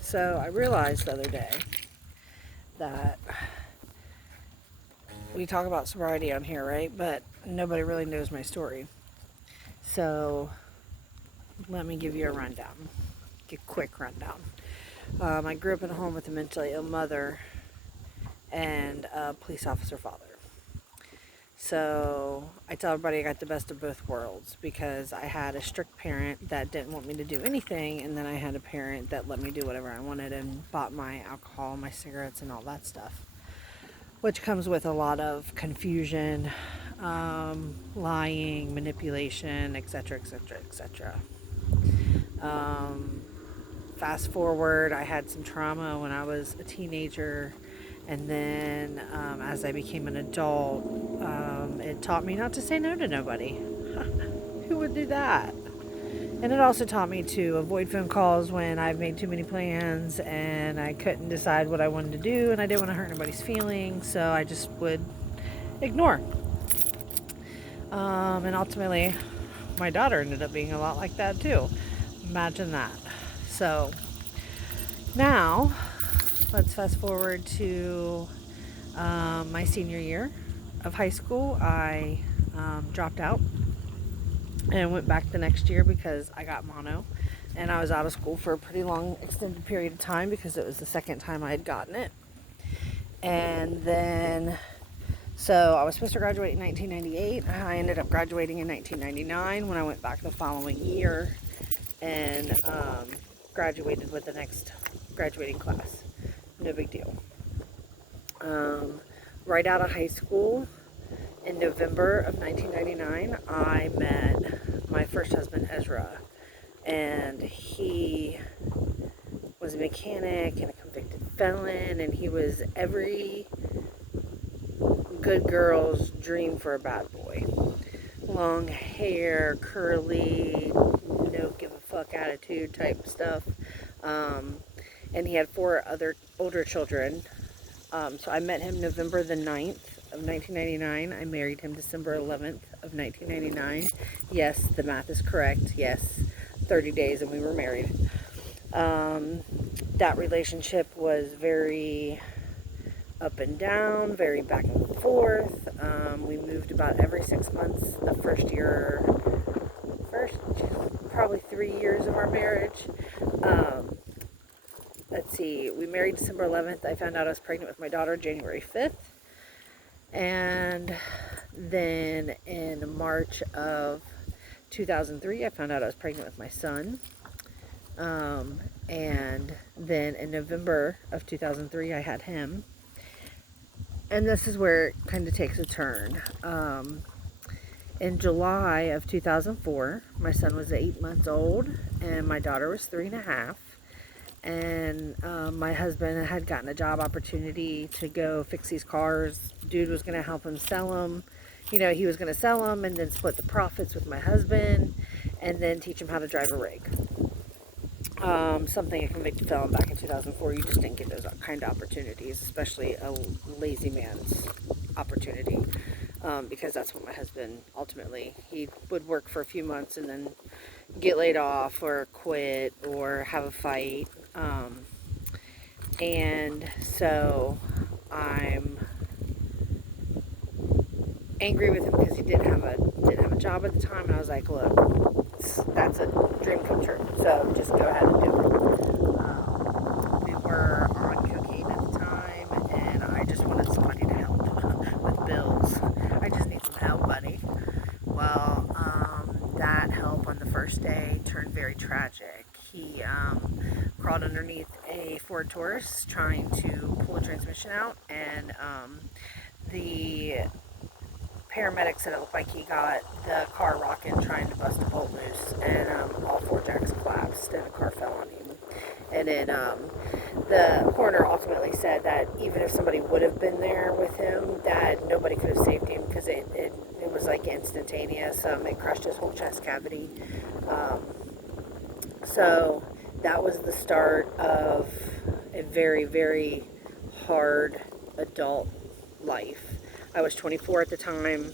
So I realized the other day that we talk about sobriety on here, right? But nobody really knows my story. So let me give you a rundown, a quick rundown. I grew up in a home with a mentally ill mother and a police officer father. So I tell everybody I got the best of both worlds because I had a strict parent that didn't want me to do anything, and then I had a parent that let me do whatever I wanted and bought my alcohol, my cigarettes, and all that stuff, which comes with a lot of confusion, lying, manipulation, etc., etc., etc. Fast forward, I had some trauma when I was a teenager, and then as I became an adult, it taught me not to say no to nobody. Who would do that? And it also taught me to avoid phone calls when I've made too many plans and I couldn't decide what I wanted to do and I didn't want to hurt anybody's feelings, so I just would ignore. And ultimately, my daughter ended up being a lot like that too. Imagine that. So now, let's fast forward to my senior year of high school. I dropped out and went back the next year because I got mono, and I was out of school for a pretty long extended period of time because it was the second time I had gotten it. And then so I was supposed to graduate in 1998. I ended up graduating in 1999 when I went back the following year and graduated with the next graduating class. No big deal. Right out of high school, in November of 1999, I met my first husband, Ezra, and he was a mechanic and a convicted felon, and he was every good girl's dream for a bad boy. Long hair, curly, no give a fuck attitude type stuff. And he had 4 other older children. So I met him November the 9th of 1999. I married him December 11th of 1999. Yes, the math is correct. Yes, 30 days and we were married. That relationship was very up and down, very back and forth. We moved about every 6 months the first probably 3 years of our marriage. Let's see, we married December 11th. I found out I was pregnant with my daughter January 5th. And then in March of 2003, I found out I was pregnant with my son. And then in November of 2003, I had him. And this is where it kind of takes a turn. In July of 2004, my son was 8 months old and my daughter was 3.5. And my husband had gotten a job opportunity to go fix these cars. Dude was going to help him sell them. You know, he was going to sell them and then split the profits with my husband and then teach him how to drive a rig. Something a convicted felon back in 2004, you just didn't get those kind of opportunities, especially a lazy man's opportunity, because that's what my husband ultimately, he would work for a few months and then get laid off or quit or have a fight. And so I'm angry with him because he didn't have a job at the time, and I was like, look, that's a dream come true, so just go ahead and do it. We were on cocaine at the time, and I just wanted somebody to help with bills. I just need some help, buddy. Well, that help on the first day turned very tragic. He crawled underneath a Ford Taurus trying to pull a transmission out, and the paramedics said it looked like he got the car rocking trying to bust a bolt loose, and all 4 jacks collapsed and the car fell on him. And then the coroner ultimately said that even if somebody would have been there with him, that nobody could have saved him because it was like instantaneous. It crushed his whole chest cavity. So that was the start of a very, very hard adult life. I was 24 at the time.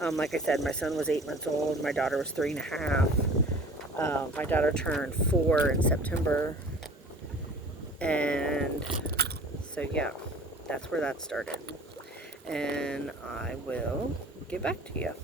Like I said, my son was 8 months old. My daughter was 3.5. My daughter turned 4 in September And so, yeah, that's where that started. And I will get back to you.